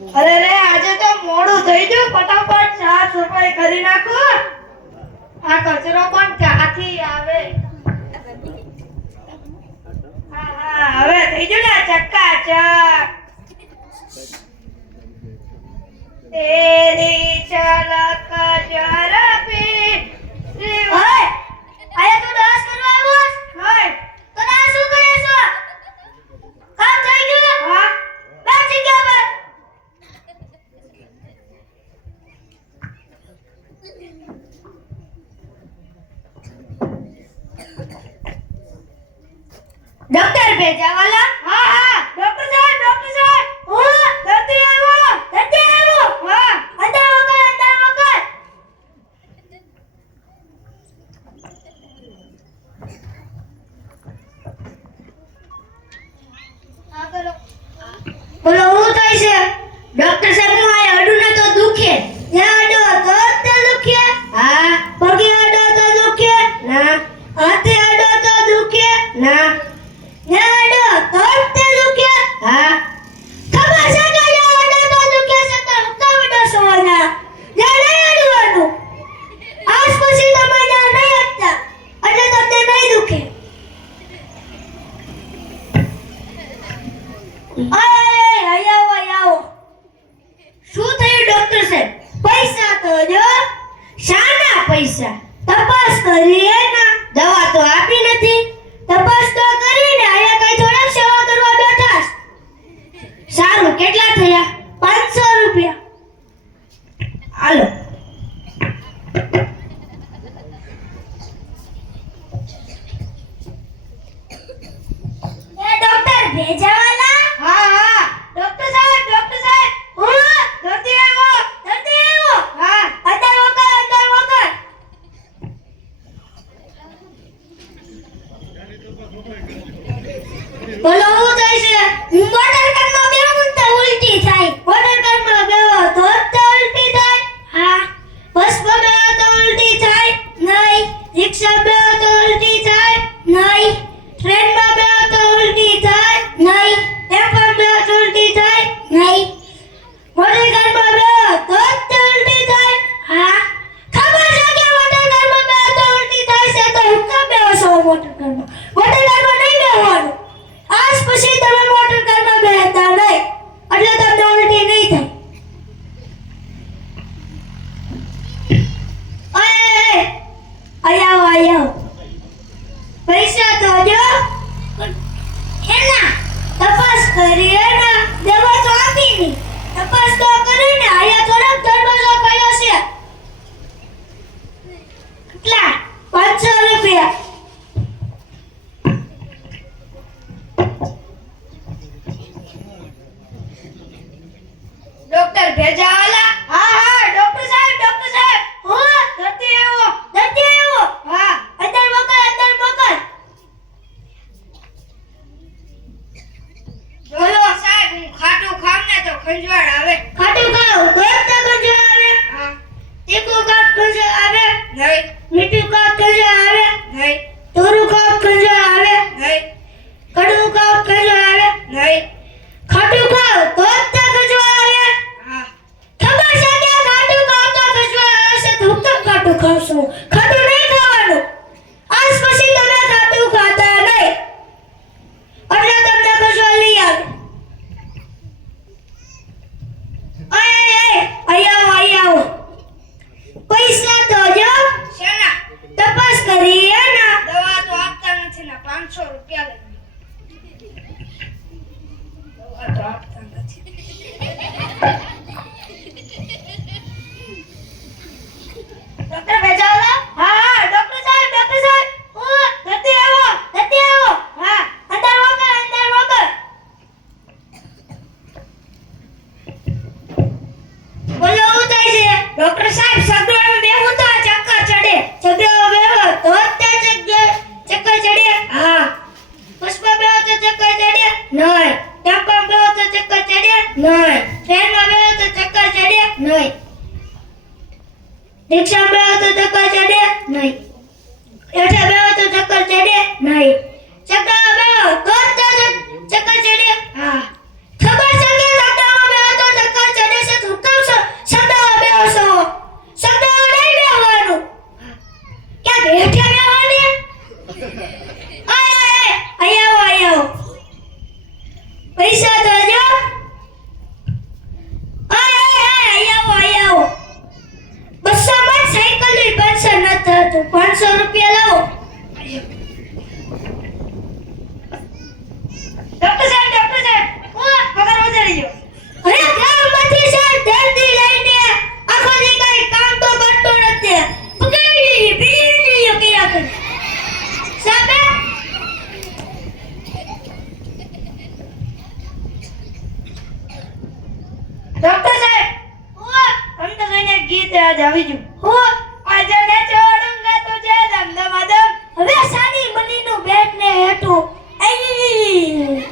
અરે રે આજે તો મોડું થઈ ગયું, ફટાફટ સાફ સફાઈ કરી નાખો. આ કચરો પણ ક્યાંથી આવે? હા હવે થઈ ગયું ને ચકાચક. તેરી ચલક ઝડપી. ઓય આયા તું ડાન્સ કરવા આવ્યો છે? ઓય તો ડાન્સ શું કરે છો? કામ થઈ ગયું? હા બેસ જગ્યા પર. ડોક્ટર ભેજાવાલા? હા ડોક્ટર સાહેબ હું દર્દી આવ્યો. હા અંદર વગર. બોલો હું થાય છે? ડોક્ટર સાહેબ હું આ અડું ને તો દુખે. ત્યાં અડો તો તે દુખે? હા. પગે અડો તો દુખે? ના. હાથે અડો તો દુખે? ના. ત્યાં અડો તો તે દુખે? હા. ખબર છે કે ત્યાં અડો તો દુખે છે તો હુકમ વિડો સોના. ત્યાં નહીં અડવાનું. આજ પછી તમે ત્યાં નહીં અડતા એટલે તમને નહીં દુખે. આવો. શું થયું ડોક્ટર સાહેબ? પૈસા તો જો. શાના પૈસા? તપાસ કરી ના. દવા તો આપી નથી. તપાસ તો કરીને આયા કઈ થોડા સેવા કરવા બેઠા. સારું કેટલા થયા? 500 રૂપિયા. હાલો. એ ડોક્ટર ભેજાવાલા? હા ડોક્ટર સાહેબ હું દર્દી આવ્યો. હા અંદર વગર. બોલો હું થાય છે? હું મોટર કારમાં બેહું તો ઉલટી થાય. મોટર કારમાં બેહો તો ઉલટી થાય? હા. બસમાં બેહો તો ઉલટી થાય? નહીં. રિક્ષા બેહો તો ઉલટી થાય? નહીં. ટ્રેનમાં બેહો તો ઉલટી થાય? નહીં. ટેમ્પોમાં બેહો તો ઉલટી થાય? નહીં. મોટર કારમાં બેહો તો ઉલટી થાય? હા. ખબર છે કે મોટર કારમાં બેહો તો ઉલટી થાય છે તો હુકમ બેહો છો મોટર કારમાં? મોટર કારમાં નહીં બેહવાનું. આજ પછી તમે મોટર કારમાં બેહતા નહીં એટલે તમને ઉલટી નહીં થાય. આયા પૈસા તો જો. એના તપાસ કરી એના દવા તો આપી ની. તપાસ તો કરીને આયા થોડોક દરવાજો કયો છે? કેટલા? 500 રૂપિયા. ડોક્ટર ભેજાવાલા? હા ડોક્ટર સાહેબ હું દર્દી આવ્યો. હા અંદર વગર. બોલો સાહેબ હું ખાટું ખામ ને તો ખંજવાળ આવે. ખાટું ખાવ તો ખંજવાળ આવે? હા. તીખું ખાવ ખંજવાળ આવે? નહીં. મીઠું ખાવ ખંજવાળ આવે? નહીં. તુરું ખાવ ખંજવાળ આવે? નહીં. કડવું ખાવ ખંજવાળ આવે? નહીં. ખાટું ખાવ તો ખંજવાળ આવે? હા. ખબર છે કે ખાટું ખાવ તો ખંજવાળ આવે છે તો હુકમ ખાટું ખાવશો? ખાટું નહીં ખાવાનું. આજ પછી તમે ખાટું ખાતા નહીં એટલે તમને ખંજવાળ નહીં આવે. આવો. પૈસા તો જો. શેના? તપાસ કરી એના. દવા તો આપતા નથી ને 500 રૂપિયા લઈ. દવા તો આપતા નથી. ડોક્ટર ભેજાવાલા? હા ડોક્ટર સાહેબ હું દર્દી આવ્યો. હા અંદર વગર. બોલો હું થાય છે? ડોક્ટર સાહેબ સગડામાં બેહું તો ચક્કર ચડે. સગડામાં બેહો તો ચક્કર ચડે? હા. બસમાં બેહો તો ચક્કર ચડે? નહીં. ટેમ્પોમાં બેહો તો ચક્કર ચડે? નહીં. ટ્રેનમાં બેહો તો ચક્કર ચડે? નહીં. રિક્ષામાં બેહો તો ચક્કર ચડે? નહીં. હેઠે બેહો તો ચક્કર ચડે? નહીં. ચક્કરમાં બેહો તો ચક્કર ચડે? હા. ખબર છે કે ચક્કરમાં બેહો તો ચક્કર પૈસા તો જો આવો 200 માં સાયકલ ની પેન્શન ન થતું 500 રૂપિયા લાવો ડોક્ટર સાહેબ પગાર વધારી ગયો અરે ગામમાંથી સર દર્દી લઈને આખો દી કઈ કામ તો કરતો નથી પગારી બીજી કયા કરે સાહેબ ડોક્ટર સાહેબ તમને જોઈને ગીત યાદ આવી ગયું આજે ને છોડુંગા તુજે દમદમાદમ હવે સાની બનીનું બેટ ને હેઠું આઈ